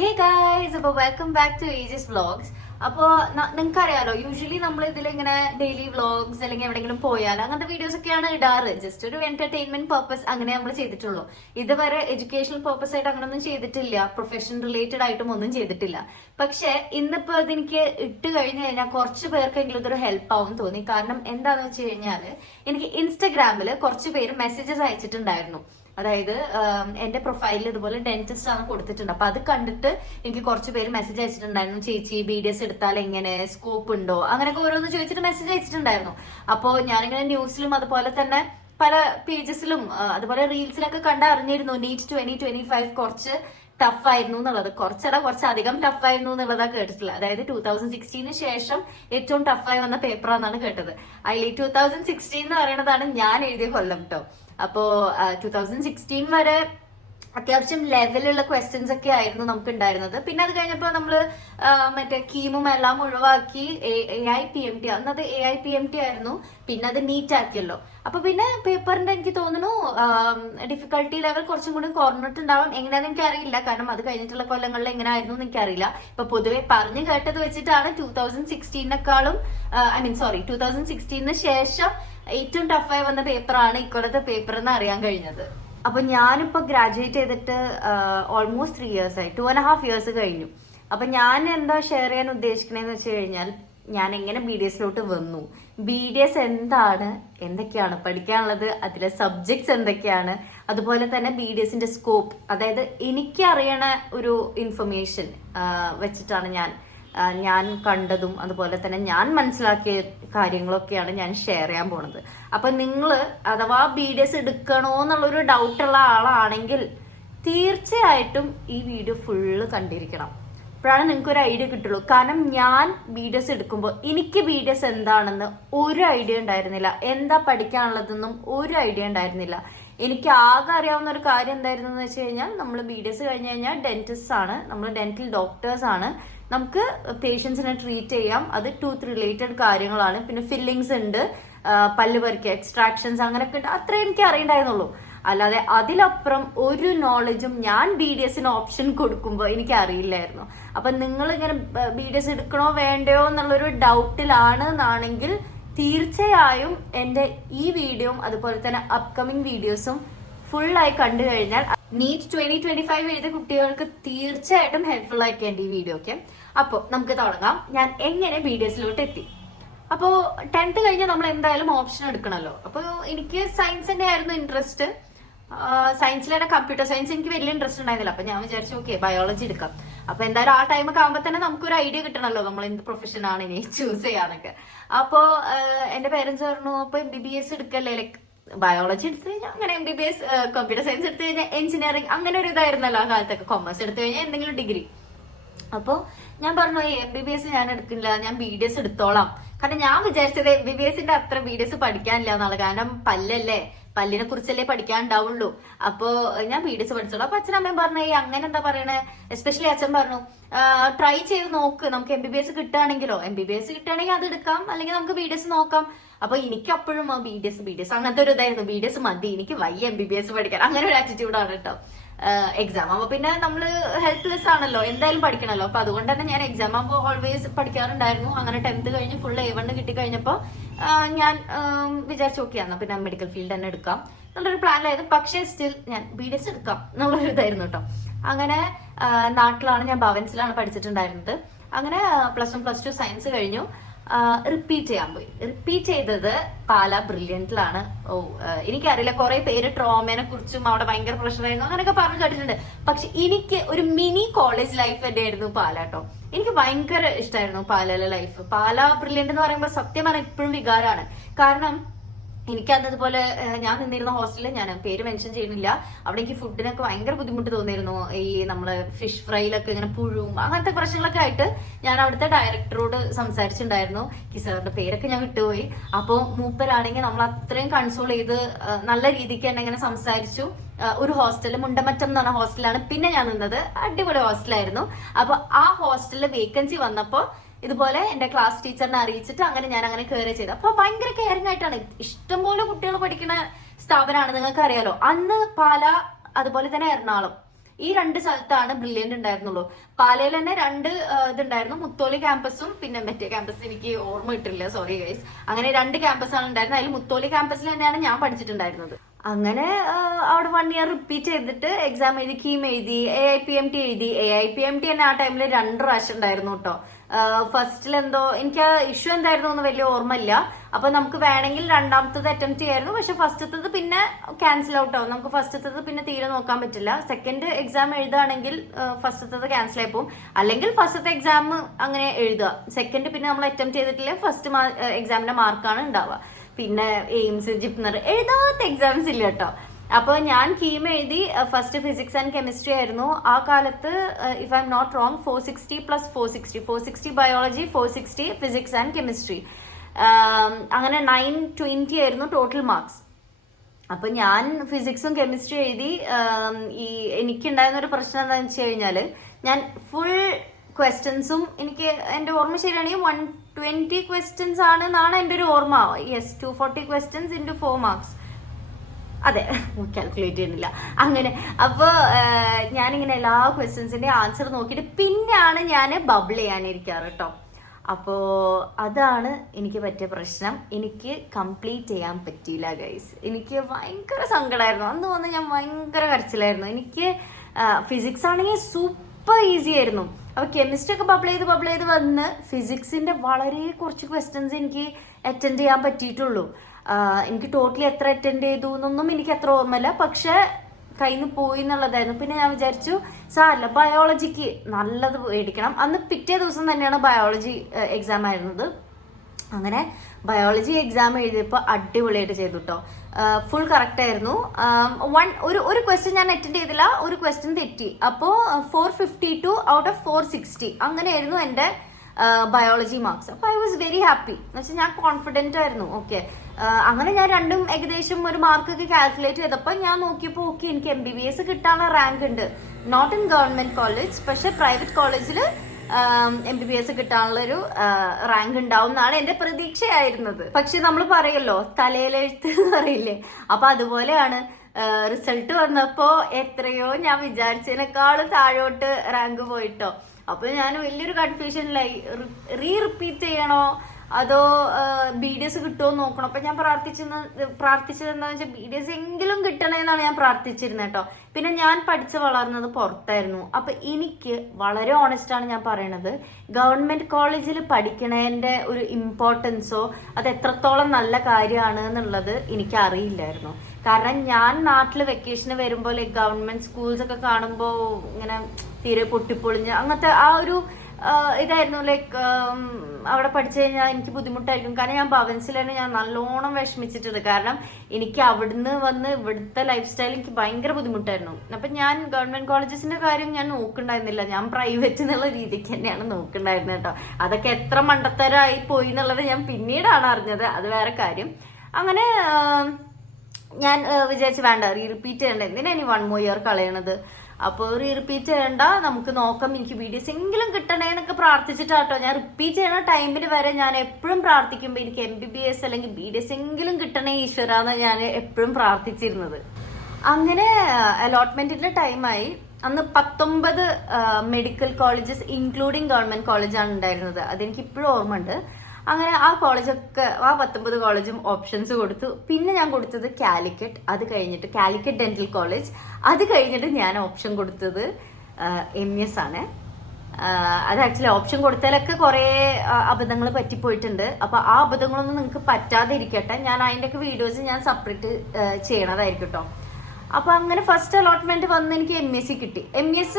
Hey guys, അപ്പോൾ welcome back to Ejas vlogs. അപ്പോൾ നിങ്ങൾക്ക് അറിയാലോ, യൂഷ്വലി നമ്മൾ ഇതിലിങ്ങനെ ഡെയിലി വ്ളോഗ്സ് അല്ലെങ്കിൽ എവിടെയെങ്കിലും പോയാൽ അങ്ങനത്തെ വീഡിയോസ് ഒക്കെയാണ് ഇടാറ്. ജസ്റ്റ് ഒരു എന്റർടൈൻമെന്റ് പർപ്പസ് അങ്ങനെ നമ്മൾ ചെയ്തിട്ടുള്ളൂ. ഇതുവരെ എഡ്യൂക്കേഷണൽ പർപ്പസ് ആയിട്ട് അങ്ങനെയൊന്നും ചെയ്തിട്ടില്ല, പ്രൊഫഷൻ റിലേറ്റഡ് ആയിട്ടും ഒന്നും ചെയ്തിട്ടില്ല. പക്ഷെ ഇന്നിപ്പോ ഇതെനിക്ക് ഇട്ട് കഴിഞ്ഞു കഴിഞ്ഞാൽ കുറച്ച് പേർക്കെങ്കിലും ഇതൊരു ഹെൽപ്പ് ആവും തോന്നി. കാരണം എന്താണെന്ന് വെച്ച് കഴിഞ്ഞാൽ എനിക്ക് ഇൻസ്റ്റഗ്രാമിൽ കുറച്ച് പേര് മെസ്സേജസ് അയച്ചിട്ടുണ്ടായിരുന്നു. അതായത് എന്റെ പ്രൊഫൈലിൽ ഇതുപോലെ ഡെന്റിസ്റ്റ് ആണ് കൊടുത്തിട്ടുണ്ട്. അപ്പൊ അത് കണ്ടിട്ട് എനിക്ക് കുറച്ച് പേര് മെസ്സേജ് അയച്ചിട്ടുണ്ടായിരുന്നു, ചേച്ചി BDS എടുത്താൽ എങ്ങനെ, സ്കോപ്പ് ഉണ്ടോ, അങ്ങനെയൊക്കെ ഓരോന്ന് ചോദിച്ചിട്ട് മെസ്സേജ് അയച്ചിട്ടുണ്ടായിരുന്നു. അപ്പോൾ ഞാനിങ്ങനെ ന്യൂസിലും അതുപോലെ തന്നെ പല പേജസിലും അതുപോലെ റീൽസിലൊക്കെ കണ്ടറിഞ്ഞിരുന്നു നീറ്റ് 2025 കുറച്ച് ടഫ് ആയിരുന്നു എന്നുള്ളത്. കുറച്ചധികം ടഫ് ആയിരുന്നു എന്നുള്ളതാണ് കേട്ടിട്ടുള്ളത്. അതായത് 2016 ശേഷം ഏറ്റവും ടഫായി വന്ന പേപ്പറാണെന്നാണ് കേട്ടത്. അതിൽ 2016 എന്ന് പറയുന്നതാണ് ഞാൻ എഴുതിയ കൊല്ലം കേട്ടോ. അപ്പോ 2016 വരെ അത്യാവശ്യം ലെവലുള്ള ക്വസ്റ്റ്യൻസ് ഒക്കെ ആയിരുന്നു നമുക്ക് ഉണ്ടായിരുന്നത്. പിന്നെ അത് കഴിഞ്ഞപ്പോ നമ്മള് മറ്റേ കീമും എല്ലാം ഒഴിവാക്കി AIPMT, അന്നത് AIPMT ആയിരുന്നു. പിന്നെ അത് നീറ്റ് ആക്കിയല്ലോ. അപ്പൊ പിന്നെ പേപ്പറിന്റെ എനിക്ക് തോന്നുന്നു ഡിഫിക്കൽട്ടി ലെവൽ കുറച്ചും കൂടി കുറഞ്ഞിട്ടുണ്ടാവും. എങ്ങനെയാണെന്ന് എനിക്ക് അറിയില്ല, കാരണം അത് കഴിഞ്ഞിട്ടുള്ള കൊല്ലങ്ങളിൽ എങ്ങനെ ആയിരുന്നു എന്ന് എനിക്കറിയില്ല. ഇപ്പൊ പൊതുവെ പറഞ്ഞു കേട്ടത് വെച്ചിട്ടാണ് 2016-നെക്കാളും 2016 ശേഷം ഏറ്റവും ടഫായി വന്ന പേപ്പറാണ് ഇക്കൊല്ലത്തെ പേപ്പർ എന്ന് അറിയാൻ കഴിഞ്ഞത്. അപ്പൊ ഞാനിപ്പോ ഗ്രാജുവേറ്റ് ചെയ്തിട്ട് ഓൾമോസ്റ്റ് 3 years ആയി, 2.5 years കഴിഞ്ഞു. അപ്പൊ ഞാൻ എന്താ ഷെയർ ചെയ്യാൻ ഉദ്ദേശിക്കണേന്ന് വെച്ച് കഴിഞ്ഞാൽ, ഞാൻ എങ്ങനെ BDSലോട്ട് വന്നു, BDS എന്താണ്, എന്തൊക്കെയാണ് പഠിക്കാനുള്ളത്, അതിലെ സബ്ജക്ട്സ് എന്തൊക്കെയാണ്, അതുപോലെ തന്നെ BDSന്റെ സ്കോപ്പ്, അതായത് എനിക്ക് അറിയണ ഒരു ഇൻഫർമേഷൻ വെച്ചിട്ടാണ് ഞാൻ കണ്ടതും അതുപോലെ തന്നെ ഞാൻ മനസ്സിലാക്കിയ കാര്യങ്ങളൊക്കെയാണ് ഞാൻ ഷെയർ ചെയ്യാൻ പോണത്. അപ്പൊ നിങ്ങള് അഥവാ BDS എടുക്കണോ എന്നുള്ളൊരു ഡൗട്ടുള്ള ആളാണെങ്കിൽ തീർച്ചയായിട്ടും ഈ വീഡിയോ ഫുള്ള് കണ്ടിരിക്കണം. അപ്പോഴാണ് നിങ്ങൾക്ക് ഒരു ഐഡിയ കിട്ടുള്ളൂ. കാരണം ഞാൻ BDS എടുക്കുമ്പോൾ എനിക്ക് BDS എന്താണെന്ന് ഒരു ഐഡിയ ഉണ്ടായിരുന്നില്ല, എന്താ പഠിക്കാനുള്ളതെന്നും ഒരു ഐഡിയ ഉണ്ടായിരുന്നില്ല. എനിക്ക് ആകെ അറിയാവുന്ന ഒരു കാര്യം എന്തായിരുന്നു എന്ന് വെച്ച് കഴിഞ്ഞാൽ, നമ്മൾ BDS കഴിഞ്ഞ് കഴിഞ്ഞാൽ ഡെന്റിസ്റ്റ് ആണ്, നമ്മൾ ഡെന്റൽ ഡോക്ടേഴ്സ് ആണ്, നമുക്ക് പേഷ്യൻസിനെ ട്രീറ്റ് ചെയ്യാം, അത് ടൂത്ത് റിലേറ്റഡ് കാര്യങ്ങളാണ്. പിന്നെ ഫില്ലിങ്സ് ഉണ്ട്, പല്ല് പറിക്കുക, എക്സ്ട്രാക്ഷൻസ് അങ്ങനെയൊക്കെ ഉണ്ട്. അത്രേ എനിക്ക് അറിയണ്ടായിരുന്നുള്ളൂ. അല്ലാതെ അതിലപ്പുറം ഒരു നോളജും ഞാൻ BDSന് ഓപ്ഷൻ കൊടുക്കുമ്പോൾ എനിക്ക് അറിയില്ലായിരുന്നു. അപ്പൊ നിങ്ങൾ ഇങ്ങനെ BDS എടുക്കണോ വേണ്ടയോ എന്നുള്ളൊരു ഡൗട്ടിലാണ് എന്നാണെങ്കിൽ തീർച്ചയായും എന്റെ ഈ വീഡിയോയും അതുപോലെ തന്നെ അപ്കമിങ് വീഡിയോസും ഫുള്ളായി കണ്ടു കഴിഞ്ഞാൽ നീറ്റ് 2025 എഴുതിയ കുട്ടികൾക്ക് തീർച്ചയായിട്ടും ഹെൽപ്ഫുൾ ആയിരിക്കും ഈ വീഡിയോ ഒക്കെ. അപ്പോൾ നമുക്ക് തുടങ്ങാം. ഞാൻ എങ്ങനെ BDSലോട്ട് എത്തി. അപ്പോൾ 10th കഴിഞ്ഞാൽ നമ്മൾ എന്തായാലും ഓപ്ഷൻ എടുക്കണമല്ലോ. അപ്പോൾ എനിക്ക് സയൻസ് തന്നെ ആയിരുന്നു ഇൻട്രസ്റ്റ്. സയൻസിലെ കമ്പ്യൂട്ടർ സയൻസ് എനിക്ക് വലിയ ഇൻട്രസ്റ്റ് ഉണ്ടായിരുന്നില്ല. അപ്പൊ ഞാൻ വിചാരിച്ചു ഓക്കെ ബയോളജി എടുക്കാം. അപ്പൊ എന്തായാലും ആ ടൈമൊക്കെ ആകുമ്പോൾ തന്നെ നമുക്കൊരു ഐഡിയ കിട്ടണമല്ലോ നമ്മൾ എന്ത് പ്രൊഫഷനാണ് ഇനി ചൂസ് ചെയ്യാനൊക്കെ. അപ്പോ എന്റെ പേരൻസ് പറഞ്ഞു, അപ്പൊ MBBS എടുക്കല്ലേ, ലൈക്ക് ബയോളജി എടുത്തു കഴിഞ്ഞാൽ അങ്ങനെ MBBS, കമ്പ്യൂട്ടർ സയൻസ് എടുത്തു കഴിഞ്ഞാൽ എഞ്ചിനീയറിംഗ്, അങ്ങനെ ഒരു ഇതായിരുന്നല്ലോ ആ കാലത്തൊക്കെ. കൊമേഴ്സ് എടുത്തു കഴിഞ്ഞാൽ എന്തെങ്കിലും ഡിഗ്രി. അപ്പൊ ഞാൻ പറഞ്ഞു MBBS ഞാൻ എടുക്കില്ല, ഞാൻ BDS എടുത്തോളാം. കാരണം ഞാൻ വിചാരിച്ചത് MBBSന്റെ അത്ര BDS പഠിക്കാനില്ല എന്നാണ്. കാരണം പല്ലിനെ കുറിച്ചല്ലേ പഠിക്കാൻ ഉണ്ടാവുള്ളൂ. അപ്പൊ ഞാൻ BDS പഠിച്ചോളൂ. അപ്പൊ അച്ഛനമ്മയും പറഞ്ഞു അങ്ങനെ എന്താ പറയണേ, എസ്പെഷ്യലി അച്ഛൻ പറഞ്ഞു ട്രൈ ചെയ്ത് നോക്ക്, നമുക്ക് MBBS കിട്ടുകയാണെങ്കിലോ, MBBS കിട്ടുകയാണെങ്കിൽ അത് എടുക്കാം, അല്ലെങ്കിൽ നമുക്ക് BDS നോക്കാം. അപ്പൊ എനിക്ക് അപ്പോഴും BDS അങ്ങനത്തെ ഒരു ഇതായിരുന്നു, BDS മതി, എനിക്ക് വയ്യ MBBS പഠിക്കാൻ, അങ്ങനെ ഒരു ആറ്റിറ്റ്യൂഡാണ് കേട്ടോ. എക്സാം ആകുമ്പോ പിന്നെ നമ്മള് ഹെൽപ്ലെസ് ആണല്ലോ, എന്തായാലും പഠിക്കണല്ലോ. അപ്പൊ അതുകൊണ്ട് തന്നെ ഞാൻ എക്സാം ആകുമ്പോൾ ഓൾവേസ് പഠിക്കാറുണ്ടായിരുന്നു. അങ്ങനെ 10th കഴിഞ്ഞ് ഫുൾ A1 കിട്ടി കഴിഞ്ഞപ്പോ ഞാൻ വിചാരിച്ചു ഓക്കെ എന്നാ പിന്നെ മെഡിക്കൽ ഫീൽഡ് തന്നെ എടുക്കാം എന്നുള്ളൊരു പ്ലാനിലായിരുന്നു. പക്ഷേ സ്റ്റിൽ ഞാൻ BDS എടുക്കാം എന്നുള്ളൊരു ഇതായിരുന്നു കേട്ടോ. അങ്ങനെ നാട്ടിലാണ്, ഞാൻ ഭവൻസിലാണ് പഠിച്ചിട്ടുണ്ടായിരുന്നത്. അങ്ങനെ +1 +2 സയൻസ് കഴിഞ്ഞു. റിപ്പീറ്റ് ചെയ്യാൻ പോയി. റിപ്പീറ്റ് ചെയ്തത് പാലാ ബ്രില്യന്റിലാണ്. എനിക്കറിയില്ല, കുറെ പേര് ട്രോമേനെ കുറിച്ചും അവിടെ ഭയങ്കര പ്രശ്നമായിരുന്നു അങ്ങനെയൊക്കെ പറഞ്ഞു കേട്ടിട്ടുണ്ട്. പക്ഷെ എനിക്ക് ഒരു മിനി കോളേജ് ലൈഫ് തന്നെ ആയിരുന്നു പാലാട്ടോ. എനിക്ക് ഭയങ്കര ഇഷ്ടമായിരുന്നു പാലയിലെ ലൈഫ്. പാലാ ബ്രില്യന്റ് എന്ന് പറയുമ്പോൾ സത്യം പറഞ്ഞാൽ ഇപ്പോഴും വികാരമാണ്. കാരണം എനിക്ക് അന്നതുപോലെ ഞാൻ നിന്നിരുന്ന ഹോസ്റ്റലിൽ, ഞാൻ പേര് മെൻഷൻ ചെയ്യുന്നില്ല, അവിടെ എനിക്ക് ഫുഡിനൊക്കെ ഭയങ്കര ബുദ്ധിമുട്ട് തോന്നിയിരുന്നു. ഈ നമ്മള് ഫിഷ് ഫ്രൈയിലൊക്കെ ഇങ്ങനെ പുഴുവും അങ്ങനത്തെ പ്രശ്നങ്ങളൊക്കെ ആയിട്ട് ഞാൻ അവിടുത്തെ ഡയറക്ടറോട് സംസാരിച്ചിട്ടുണ്ടായിരുന്നു. സാറിന്റെ പേരൊക്കെ ഞാൻ വിട്ടുപോയി. അപ്പോൾ മൂപ്പരാണെങ്കിൽ നമ്മൾ അത്രയും കൺസോൾ ചെയ്ത് നല്ല രീതിക്ക് തന്നെ ഇങ്ങനെ സംസാരിച്ചു. ഒരു ഹോസ്റ്റലിൽ, മുണ്ടമറ്റം എന്ന് പറഞ്ഞ ഹോസ്റ്റലാണ് പിന്നെ ഞാൻ നിന്നത്. അടിപൊളി ഹോസ്റ്റലായിരുന്നു. അപ്പൊ ആ ഹോസ്റ്റലിൽ വേക്കൻസി വന്നപ്പോ ഇതുപോലെ എന്റെ ക്ലാസ് ടീച്ചറിനെ അറിയിച്ചിട്ട് അങ്ങനെ ഞാൻ അങ്ങനെ കയറി ചെയ്തു. അപ്പൊ ഭയങ്കര കെയറിംഗ് ആയിട്ടാണ്. ഇഷ്ടംപോലെ കുട്ടികൾ പഠിക്കുന്ന സ്ഥാപനമാണ്, നിങ്ങൾക്ക് അറിയാലോ. അന്ന് പാല അതുപോലെ തന്നെ എറണാകുളം ഈ 2 സ്ഥലത്താണ് ബ്രില്യന്റ് ഉണ്ടായിരുന്നുള്ളൂ. പാലയിൽ തന്നെ 2 ഇതുണ്ടായിരുന്നു, മുത്തോലി ക്യാമ്പസും പിന്നെ മറ്റേ ക്യാമ്പസ് എനിക്ക് ഓർമ്മ കിട്ടില്ല, സോറി ഗൈസ്. അങ്ങനെ 2 ക്യാമ്പസാണ് ഉണ്ടായിരുന്നത്. അതിൽ മുത്തോലി ക്യാമ്പസിൽ തന്നെയാണ് ഞാൻ പഠിച്ചിട്ടുണ്ടായിരുന്നത്. അങ്ങനെ അവിടെ 1 ഇയർ റിപ്പീറ്റ് ചെയ്തിട്ട് എക്സാം എഴുതി, കീം എഴുതി, AIPMT എഴുതി. AIPMT തന്നെ ആ ടൈമിൽ 2 പ്രാവശ്യം ഉണ്ടായിരുന്നു കേട്ടോ. ഫസ്റ്റിൽ എന്തോ എനിക്ക് ആ ഇഷ്യൂ എന്തായിരുന്നു എന്ന് വലിയ ഓർമ്മയില്ല. അപ്പൊ നമുക്ക് വേണമെങ്കിൽ രണ്ടാമത്തത് അറ്റംപ്റ്റ് ചെയ്യായിരുന്നു, പക്ഷെ ഫസ്റ്റത്തത് പിന്നെ ക്യാൻസൽ ഔട്ട് ആവും. നമുക്ക് ഫസ്റ്റത്തത് പിന്നെ തീരെ നോക്കാൻ പറ്റില്ല. സെക്കൻഡ് എക്സാം എഴുതുകയാണെങ്കിൽ ഫസ്റ്റത്തത് ക്യാൻസൽ ആയി പോകും. അല്ലെങ്കിൽ ഫസ്റ്റത്തെ എക്സാം അങ്ങനെ എഴുതുക, സെക്കൻഡ് പിന്നെ നമ്മൾ അറ്റംപ്റ്റ് ചെയ്തിട്ടില്ലേ ഫസ്റ്റ് എക്സാമിന്റെ മാർക്കാണ് ഉണ്ടാവുക. പിന്നെ എയിംസ്, ജിപ്നർ എഴുതാത്ത എക്സാംസ് ഇല്ല കേട്ടോ. അപ്പൊ ഞാൻ കീം എഴുതി. ഫസ്റ്റ് ഫിസിക്സ് ആൻഡ് കെമിസ്ട്രി ആയിരുന്നു ആ കാലത്ത്. If I'm not wrong 460 + 460 biology, 460 physics and chemistry. അങ്ങനെ 920 ആയിരുന്നു ടോട്ടൽ മാർക്സ്. അപ്പൊ ഞാൻ ഫിസിക്സും കെമിസ്ട്രി എഴുതി. എനിക്കുണ്ടായിരുന്ന ഒരു പ്രശ്നം എന്താണെന്ന് വെച്ച് കഴിഞ്ഞാല്, ഞാൻ ഫുൾ ക്വസ്റ്റ്യൻസും എനിക്ക് എന്റെ ഓർമ്മ ശരിയാണെങ്കിൽ 120 ക്വസ്റ്റ്യൻസ് ആണെന്നാണ് എന്റെ ഒരു ഓർമ്മ. Yes, 240 questions into 4 marks. അതെ, കാൽക്കുലേറ്റ് ചെയ്യുന്നില്ല അങ്ങനെ. അപ്പൊ ഞാനിങ്ങനെ എല്ലാ ക്വസ്റ്റ്യൻസിന്റെ ആൻസർ നോക്കിയിട്ട് പിന്നെയാണ് ഞാൻ ബബിൾ ചെയ്യാനിരിക്കാറ് കേട്ടോ. അപ്പോ അതാണ് എനിക്ക് പറ്റിയ പ്രശ്നം. എനിക്ക് കംപ്ലീറ്റ് ചെയ്യാൻ പറ്റിയില്ല ഗൈസ്. എനിക്ക് ഭയങ്കര സങ്കടമായിരുന്നു അന്ന്. വന്ന് ഞാൻ ഭയങ്കര കരച്ചിലായിരുന്നു. എനിക്ക് ഫിസിക്സ് ആണെങ്കിൽ സൂപ്പർ ഈസി ആയിരുന്നു. അപ്പൊ കെമിസ്ട്രി ഒക്കെ ബബിൾ ചെയ്ത് വന്ന് ഫിസിക്സിന്റെ വളരെ കുറച്ച് ക്വസ്റ്റ്യൻസ് എനിക്ക് അറ്റൻഡ് ചെയ്യാൻ പറ്റിയിട്ടുള്ളൂ. എനിക്ക് ടോട്ടലി എത്ര അറ്റൻഡ് ചെയ്തു എന്നൊന്നും എനിക്ക് അത്ര ഓർമ്മയില്ല, പക്ഷെ കയ്യിൽ നിന്ന് പോയി എന്നുള്ളതായിരുന്നു. പിന്നെ ഞാൻ വിചാരിച്ചു സാരല്ല, ബയോളജിക്ക് നല്ലത് മേടിക്കണം. അന്ന് പിറ്റേ ദിവസം തന്നെയാണ് ബയോളജി എക്സാം ആയിരുന്നത്. അങ്ങനെ ബയോളജി എക്സാം എഴുതിയപ്പോൾ അടിപൊളിയായിട്ട് ചെയ്തു കേട്ടോ. ഫുൾ കറക്റ്റ് ആയിരുന്നു. ഒരു ക്വസ്റ്റ്യൻ ഞാൻ അറ്റൻഡ് ചെയ്തില്ല, ഒരു ക്വസ്റ്റ്യൻ തെറ്റി. അപ്പോൾ 452 ഔട്ട് ഓഫ് 460 അങ്ങനെയായിരുന്നു എൻ്റെ ബയോളജി മാർക്സ്. അപ്പൊ ഐ വാസ് വെരി ഹാപ്പി. എന്ന് വെച്ചാൽ ഞാൻ കോൺഫിഡന്റ് ആയിരുന്നു. ഓക്കെ, അങ്ങനെ ഞാൻ രണ്ടും ഏകദേശം ഒരു മാർക്കൊക്കെ കാൽക്കുലേറ്റ് ചെയ്തപ്പോൾ ഞാൻ നോക്കിയപ്പോൾ ഓക്കെ, എനിക്ക് MBBS കിട്ടാനുള്ള റാങ്ക് ഉണ്ട്. നോട്ട് ഇൻ ഗവൺമെന്റ് കോളേജ്, പക്ഷെ പ്രൈവറ്റ് കോളേജിൽ MBBS കിട്ടാനുള്ള ഒരു റാങ്ക് ഉണ്ടാവും എന്നാണ് എന്റെ പ്രതീക്ഷയായിരുന്നത്. പക്ഷെ നമ്മൾ പറയല്ലോ തലയിലെഴുത്ത് എന്ന് പറയില്ലേ, അപ്പൊ അതുപോലെയാണ്. റിസൾട്ട് വന്നപ്പോ എത്രയോ ഞാൻ വിചാരിച്ചതിനേക്കാളും താഴോട്ട് റാങ്ക് പോയിട്ടോ. അപ്പൊ ഞാൻ വലിയൊരു കൺഫ്യൂഷനിലായി. റിപ്പീറ്റ് ചെയ്യണോ അതോ BDS കിട്ടുമോ നോക്കണം. അപ്പൊ ഞാൻ പ്രാർത്ഥിച്ചത് എന്താണെന്ന് വെച്ചാൽ BDS എങ്കിലും കിട്ടണേന്നാണ് ഞാൻ പ്രാർത്ഥിച്ചിരുന്നത് കേട്ടോ. പിന്നെ ഞാൻ പഠിച്ച് വളർന്നത് പുറത്തായിരുന്നു. അപ്പൊ എനിക്ക് വളരെ ഓണസ്റ്റ് ആണ് ഞാൻ പറയണത്, ഗവൺമെന്റ് കോളേജിൽ പഠിക്കണതിന്റെ ഒരു ഇമ്പോർട്ടൻസോ അത് എത്രത്തോളം നല്ല കാര്യമാണ് എന്നുള്ളത് എനിക്ക് അറിയില്ലായിരുന്നു. കാരണം ഞാൻ നാട്ടില് വെക്കേഷന് വരുമ്പോൾ ഗവൺമെന്റ് സ്കൂൾസ് ഒക്കെ കാണുമ്പോൾ ഇങ്ങനെ തീരെ പൊട്ടിപ്പൊളിഞ്ഞ് അങ്ങനത്തെ ആ ഒരു ഇതായിരുന്നു. ലൈക്ക് അവിടെ പഠിച്ചു കഴിഞ്ഞാൽ എനിക്ക് ബുദ്ധിമുട്ടായിരിക്കും. കാരണം ഞാൻ ഭവൻസിലാണ് ഞാൻ നല്ലോണം വിഷമിച്ചിട്ടുണ്ട്. കാരണം എനിക്ക് അവിടുന്ന് വന്ന് ഇവിടുത്തെ ലൈഫ് സ്റ്റൈൽ എനിക്ക് ഭയങ്കര ബുദ്ധിമുട്ടായിരുന്നു. അപ്പൊ ഞാൻ ഗവൺമെന്റ് കോളേജസിന്റെ കാര്യം ഞാൻ നോക്കണ്ടായിരുന്നില്ല, ഞാൻ പ്രൈവറ്റ് എന്നുള്ള രീതിക്ക് തന്നെയാണ് നോക്കണ്ടായിരുന്നത് കേട്ടോ. അതൊക്കെ എത്ര മണ്ടത്തരമായി പോയി എന്നുള്ളത് ഞാൻ പിന്നീടാണ് അറിഞ്ഞത്, അത് വേറെ കാര്യം. അങ്ങനെ ഞാൻ വിചാരിച്ചു വേണ്ട, റിപ്പീറ്റ് ചെയ്യണ്ട, എന്തിനാ ഇനി 1 more year കളയണത്. അപ്പോൾ റിപ്പീറ്റ് ചെയ്യണ്ട, നമുക്ക് നോക്കാം, എനിക്ക് BDS എങ്കിലും കിട്ടണേ എന്നൊക്കെ പ്രാർത്ഥിച്ചിട്ടാട്ടോ. ഞാൻ റിപ്പീറ്റ് ചെയ്യണ ടൈമിൽ വരെ ഞാൻ എപ്പോഴും പ്രാർത്ഥിക്കുമ്പോൾ എനിക്ക് MBBS അല്ലെങ്കിൽ BDS എങ്കിലും കിട്ടണേ ഈശ്വരാന്ന് ഞാൻ എപ്പോഴും പ്രാർത്ഥിച്ചിരുന്നത്. അങ്ങനെ അലോട്ട്മെന്റിന്റെ ടൈമായി. അന്ന് 19 മെഡിക്കൽ കോളേജസ് ഇൻക്ലൂഡിങ് ഗവൺമെന്റ് കോളേജാണ് ഉണ്ടായിരുന്നത്. അതെനിക്ക് ഇപ്പോഴും ഓർമ്മയുണ്ട്. അങ്ങനെ ആ കോളേജൊക്കെ, ആ 19 കോളേജും ഓപ്ഷൻസ് കൊടുത്തു. പിന്നെ ഞാൻ കൊടുത്തത് കാലിക്കറ്റ്, അത് കഴിഞ്ഞിട്ട് കാലിക്കറ്റ് ഡെന്റൽ കോളേജ്, അത് കഴിഞ്ഞിട്ട് ഞാൻ ഓപ്ഷൻ കൊടുത്തത് MES ആണ്. അത് ആക്ച്വലി ഓപ്ഷൻ കൊടുത്താലൊക്കെ കുറെ അബദ്ധങ്ങൾ പറ്റിപ്പോയിട്ടുണ്ട്. അപ്പൊ ആ അബദ്ധങ്ങളൊന്നും നിങ്ങൾക്ക് പറ്റാതെ ഇരിക്കട്ടെ, ഞാൻ അതിൻ്റെയൊക്കെ വീഡിയോസ് ഞാൻ സെപ്പറേറ്റ് ചെയ്യണതായിരിക്കും കേട്ടോ. അപ്പൊ അങ്ങനെ ഫസ്റ്റ് അലോട്ട്മെന്റ് വന്ന് എനിക്ക് MES കിട്ടി. MES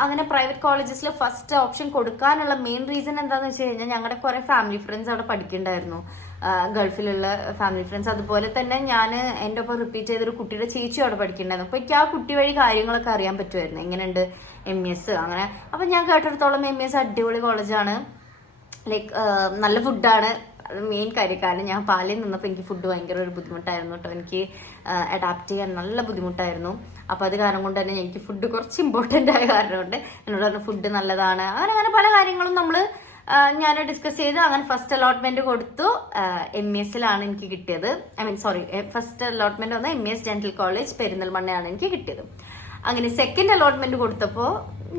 അങ്ങനെ പ്രൈവറ്റ് കോളേജസിൽ ഫസ്റ്റ് ഓപ്ഷൻ കൊടുക്കാനുള്ള മെയിൻ റീസൺ എന്താന്ന് വെച്ച് കഴിഞ്ഞാൽ ഞങ്ങളുടെ കുറെ ഫാമിലി ഫ്രണ്ട്സ് അവിടെ പഠിക്കണ്ടായിരുന്നു, ഗൾഫിലുള്ള ഫാമിലി ഫ്രണ്ട്സ്. അതുപോലെ തന്നെ ഞാൻ എൻ്റെ ഒപ്പം റിപ്പീറ്റ് ചെയ്തൊരു കുട്ടിയുടെ ചേച്ചി അവിടെ പഠിക്കണ്ടായിരുന്നു. അപ്പൊ എനിക്ക് ആ കുട്ടി വഴി കാര്യങ്ങളൊക്കെ അറിയാൻ പറ്റുമായിരുന്നു, എങ്ങനെയുണ്ട് MES അങ്ങനെ. അപ്പൊ ഞാൻ കേട്ടിടത്തോളം MES അടിപൊളി കോളേജാണ്, ലൈക്ക് നല്ല ഫുഡാണ്. അത് മെയിൻ കാര്യം. കാരണം ഞാൻ പാലിൽ നിന്നപ്പോൾ എനിക്ക് ഫുഡ് ഭയങ്കര ഒരു ബുദ്ധിമുട്ടായിരുന്നു കേട്ടോ. എനിക്ക് അഡാപ്റ്റ് ചെയ്യാൻ നല്ല ബുദ്ധിമുട്ടായിരുന്നു. അപ്പോൾ അത് കാരണം കൊണ്ട് തന്നെ എനിക്ക് ഫുഡ് കുറച്ച് ഇമ്പോർട്ടൻ്റ് ആയ കാരണം കൊണ്ട് എന്നോട് പറഞ്ഞ ഫുഡ് നല്ലതാണ്. അങ്ങനെ പല കാര്യങ്ങളും ഞാൻ ഡിസ്കസ് ചെയ്ത് അങ്ങനെ ഫസ്റ്റ് അലോട്ട്മെന്റ് കൊടുത്തു. MESലാണ് എനിക്ക് കിട്ടിയത്. ഫസ്റ്റ് അലോട്ട്മെന്റ് വന്ന MES ഡെന്റൽ കോളേജ് പെരിന്തൽമണ്ണയാണ് എനിക്ക് കിട്ടിയത്. അങ്ങനെ സെക്കൻഡ് അലോട്ട്മെന്റ് കൊടുത്തപ്പോ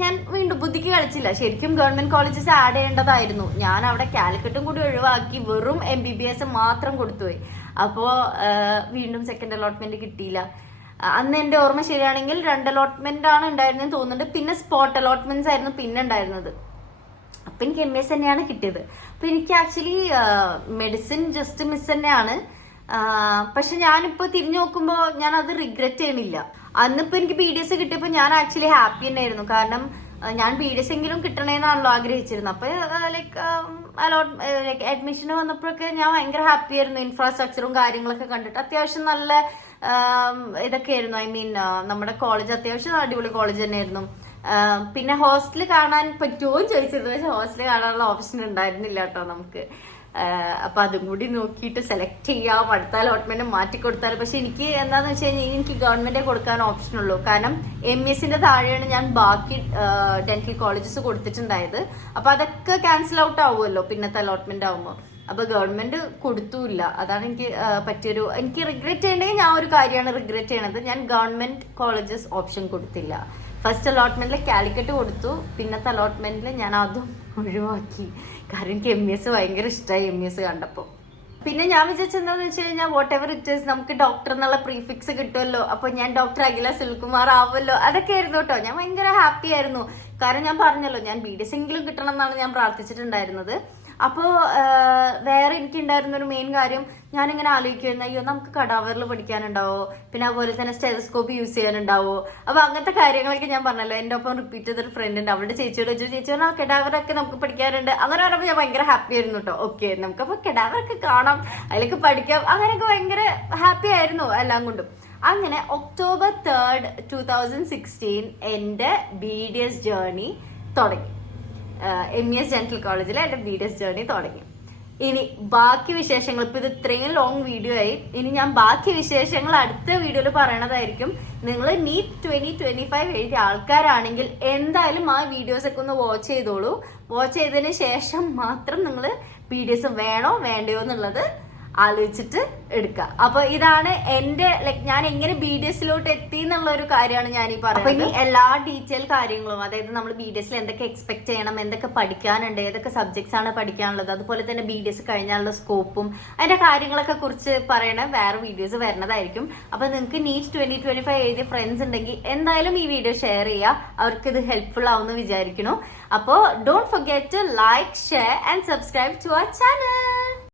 ഞാൻ വീണ്ടും ബുദ്ധിക്ക് കളിച്ചില്ല. ശരിക്കും ഗവൺമെന്റ് കോളേജസ് ആഡ് ചെയ്യേണ്ടതായിരുന്നു. ഞാൻ അവിടെ കാലിക്കറ്റും കൂടി ഒഴിവാക്കി വെറും MBBS മാത്രം കൊടുത്തുപോയി. അപ്പോ വീണ്ടും സെക്കൻഡ് അലോട്ട്മെന്റ് കിട്ടിയില്ല. അന്ന് എന്റെ ഓർമ്മ ശരിയാണെങ്കിൽ 2 അലോട്ട്മെന്റ് ആണ് ഉണ്ടായിരുന്നെന്ന് തോന്നുന്നുണ്ട്. പിന്നെ സ്പോട്ട് അലോട്ട്മെന്റ്സ് ആയിരുന്നു പിന്നെ ഉണ്ടായിരുന്നത്. അപ്പൊ എനിക്ക് MS തന്നെയാണ് കിട്ടിയത്. അപ്പൊ എനിക്ക് ആക്ച്വലി മെഡിസിൻ ജസ്റ്റ് മിസ് തന്നെയാണ്. പക്ഷെ ഞാനിപ്പോ തിരിഞ്ഞു നോക്കുമ്പോ ഞാൻ അത് റിഗ്രറ്റ് ചെയ്യണില്ല. അന്നിപ്പോ എനിക്ക് BDS കിട്ടിയപ്പോ ഞാൻ ആക്ച്വലി ഹാപ്പി തന്നെയായിരുന്നു. കാരണം ഞാൻ BDS എങ്കിലും കിട്ടണേന്നാണല്ലോ ആഗ്രഹിച്ചിരുന്നത്. അപ്പൊ ലൈക്ക് അഡ്മിഷന് വന്നപ്പോഴൊക്കെ ഞാൻ ഭയങ്കര ഹാപ്പി ആയിരുന്നു. ഇൻഫ്രാസ്ട്രക്ചറും കാര്യങ്ങളൊക്കെ കണ്ടിട്ട് അത്യാവശ്യം നല്ല ഇതൊക്കെ ആയിരുന്നു. ഐ മീൻ നമ്മുടെ കോളേജ് അത്യാവശ്യം അടിപൊളി കോളേജ് തന്നെയായിരുന്നു. പിന്നെ ഹോസ്റ്റല് കാണാൻ പറ്റുമോ ചോദിച്ചത്, പക്ഷെ ഹോസ്റ്റല് കാണാനുള്ള ഓപ്ഷൻ ഉണ്ടായിരുന്നില്ല കേട്ടോ നമുക്ക്. അപ്പൊ അതും കൂടി നോക്കിയിട്ട് സെലക്ട് ചെയ്യാം, അടുത്ത അലോട്ട്മെന്റ് മാറ്റിക്കൊടുത്താൽ. പക്ഷെ എനിക്ക് എന്താന്ന് വെച്ച് കഴിഞ്ഞാൽ എനിക്ക് ഗവൺമെന്റ് കൊടുക്കാൻ ഓപ്ഷൻ ഉള്ളൂ. കാരണം MS-ന്റെ താഴെയാണ് ഞാൻ ബാക്കി ഡെന്റൽ കോളേജസ് കൊടുത്തിട്ടുണ്ടായത്. അപ്പൊ അതൊക്കെ ക്യാൻസൽ ഔട്ട് ആവുമല്ലോ പിന്നത്തെ അലോട്ട്മെന്റ് ആവുമ്പോൾ. അപ്പൊ ഗവൺമെന്റ് കൊടുത്തൂല്ല. അതാണ് എനിക്ക് പറ്റിയൊരു, എനിക്ക് റിഗ്രറ്റ് ചെയ്യണമെങ്കിൽ ഞാൻ ഒരു കാര്യമാണ് റിഗ്രറ്റ് ചെയ്യണത്, ഞാൻ ഗവൺമെന്റ് കോളേജസ് ഓപ്ഷൻ കൊടുത്തില്ല. ഫസ്റ്റ് അലോട്ട്മെന്റിൽ കാലിക്കറ്റ് കൊടുത്തു, പിന്നത്തെ അലോട്ട്മെന്റിൽ ഞാൻ അതും ഒഴിവാക്കി. കാരണം എനിക്ക് MS ഭയങ്കര ഇഷ്ടമായി MS കണ്ടപ്പോൾ. പിന്നെ ഞാൻ വിചാരിച്ചെന്താന്ന് വെച്ച് കഴിഞ്ഞാൽ വാട്ട് എവർ ഇറ്റ് ഈസ്, നമുക്ക് ഡോക്ടർ എന്നുള്ള പ്രീഫിക്സ് കിട്ടുമല്ലോ, അപ്പൊ ഞാൻ ഡോക്ടർ അഖില സുൽകുമാർ ആവുമല്ലോ, അതൊക്കെ ആയിരുന്നു കേട്ടോ. ഞാൻ ഭയങ്കര ഹാപ്പി ആയിരുന്നു. കാരണം ഞാൻ പറഞ്ഞല്ലോ ഞാൻ BDS എങ്കിലും കിട്ടണം എന്നാണ് ഞാൻ പ്രാർത്ഥിച്ചിട്ടുണ്ടായിരുന്നത്. അപ്പോ വേറെ എനിക്കുണ്ടായിരുന്ന ഒരു മെയിൻ കാര്യം, ഞാനിങ്ങനെ ആലോചിക്കുമായിരുന്നു, അയ്യോ നമുക്ക് കടാവറിൽ പഠിക്കാനുണ്ടാവോ, പിന്നെ അതുപോലെ തന്നെ സ്റ്റെതസ്കോപ്പ് യൂസ് ചെയ്യാനുണ്ടാവോ. അപ്പൊ അങ്ങനത്തെ കാര്യങ്ങളൊക്കെ ഞാൻ പറഞ്ഞല്ലോ. എന്റെ ഒപ്പം റിപ്പീറ്റ് ചെയ്തൊരു ഫ്രണ്ട് ഉണ്ട്, അവളുടെ ചേച്ചിയോട് ചേച്ചിയോട് ആ കടാവറൊക്കെ നമുക്ക് പഠിക്കാനുണ്ട്. അങ്ങനെ പറഞ്ഞപ്പോൾ ഞാൻ ഭയങ്കര ഹാപ്പി ആയിരുന്നു കേട്ടോ. ഓക്കെ നമുക്കപ്പോ കടാവറൊക്കെ കാണാം, അതിലേക്ക് പഠിക്കാം, അങ്ങനെയൊക്കെ ഭയങ്കര ഹാപ്പി ആയിരുന്നു എല്ലാം കൊണ്ടും. അങ്ങനെ October 3rd, 2016 എന്റെ BDS ജേർണി തുടങ്ങി. MES ഡെന്റൽ കോളേജിലെ എന്റെ BDS ജേർണി തുടങ്ങി. ഇനി ബാക്കി വിശേഷങ്ങൾ, ഇപ്പൊ ഇത് ഇത്രയും ലോങ് വീഡിയോ ആയി, ഇനി ഞാൻ ബാക്കി വിശേഷങ്ങൾ അടുത്ത വീഡിയോയിൽ പറയണതായിരിക്കും. നിങ്ങൾ NEET 2025 എഴുതിയ ആൾക്കാരാണെങ്കിൽ എന്തായാലും ആ വീഡിയോസ് ഒക്കെ ഒന്ന് വാച്ച് ചെയ്തോളൂ. വാച്ച് ചെയ്തതിന് ശേഷം മാത്രം നിങ്ങൾ BDS വേണോ വേണ്ടയോ എന്നുള്ളത് ആലോചിച്ചിട്ട് എടുക്കുക. അപ്പൊ ഇതാണ് എന്റെ ലൈക് ഞാൻ എങ്ങനെ BDSലോട്ട് എത്തി എന്നുള്ള ഒരു കാര്യമാണ് ഞാൻ ഈ പറയുന്നത്. അപ്പൊ ഇനി എല്ലാ ഡീറ്റെയിൽ കാര്യങ്ങളും, അതായത് നമ്മൾ BDSൽ എന്തൊക്കെ എക്സ്പെക്ട് ചെയ്യണം, എന്തൊക്കെ പഠിക്കാനുണ്ട്, ഏതൊക്കെ സബ്ജക്ട്സ് ആണ് പഠിക്കാനുള്ളത്, അതുപോലെ തന്നെ BDS കഴിഞ്ഞാലുള്ള സ്കോപ്പും അതിന്റെ കാര്യങ്ങളൊക്കെ കുറിച്ച് പറയണ വേറെ വീഡിയോസ് വരുന്നതായിരിക്കും. അപ്പൊ നിങ്ങൾക്ക് NEET 2025 എഴുതിയ ഫ്രണ്ട്സ് ഉണ്ടെങ്കിൽ എന്തായാലും ഈ വീഡിയോ ഷെയർ ചെയ്യുക, അവർക്ക് ഇത് ഹെൽപ്ഫുൾ ആവുമെന്ന് വിചാരിക്കുന്നു. അപ്പോ don't forget to like, share and subscribe to our channel.